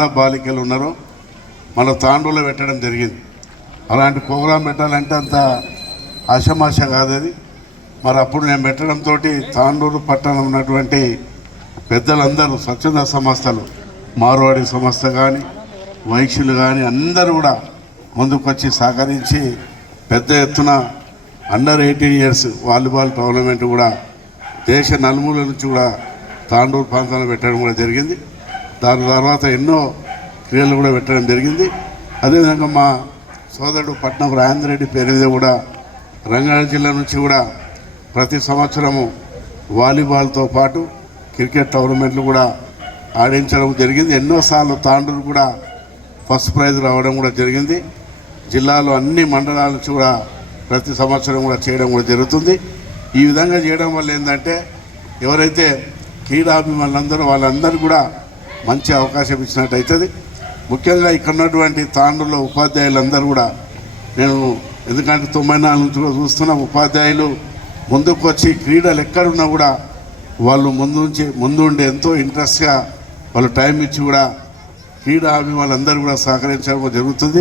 బాల బాలికలు ఉన్నారో. మన తాండూలో పెట్టడం జరిగింది. అలాంటి ప్రోగ్రాం పెట్టాలంటే అంత ఆశమాష కాదు అది. మరి అప్పుడు నేను పెట్టడంతో తాండూరు పట్టణం ఉన్నటువంటి పెద్దలందరూ స్వచ్ఛంద సంస్థలు మార్వాడి సంస్థ కానీ వైశ్యులు కానీ అందరూ కూడా ముందుకొచ్చి సహకరించి పెద్ద ఎత్తున under eighteen years volleyball tournament కూడా దేశ నలుమూల నుంచి కూడా తాండూరు ప్రాంతంలో పెట్టడం కూడా జరిగింది. దాని తర్వాత ఎన్నో క్రీడలు కూడా పెట్టడం జరిగింది. అదేవిధంగా మా సోదరుడు పట్నం రాజేంద్ర రెడ్డి పేరు మీద కూడా రంగారెడ్డి జిల్లా నుంచి కూడా ప్రతి సంవత్సరము వాలీబాల్తో పాటు క్రికెట్ టోర్నమెంట్లు కూడా ఆడించడం జరిగింది. ఎన్నోసార్లు తాండూరు కూడా ఫస్ట్ ప్రైజ్ రావడం కూడా జరిగింది. జిల్లాలో అన్ని మండలాల నుంచి కూడా ప్రతి సంవత్సరం కూడా చేయడం కూడా జరుగుతుంది. ఈ విధంగా చేయడం వల్ల ఏంటంటే ఎవరైతే క్రీడాభిమానులందరూ వాళ్ళందరూ కూడా మంచి అవకాశం ఇచ్చినట్టు అవుతుంది ముఖ్యంగా ఇక్కడ ఉన్నటువంటి తాండూరులో ఉపాధ్యాయులందరూ కూడా నేను ఎందుకంటే తొంభై నాలుగు నుంచి చూస్తున్న ఉపాధ్యాయులు ముందుకు వచ్చి క్రీడలు ఎక్కడున్నా కూడా వాళ్ళు ముందు ముందుండి ముందు ఎంతో ఇంట్రెస్ట్గా వాళ్ళు టైం ఇచ్చి కూడా క్రీడా అభిమానులందరూ కూడా సహకరించడం జరుగుతుంది.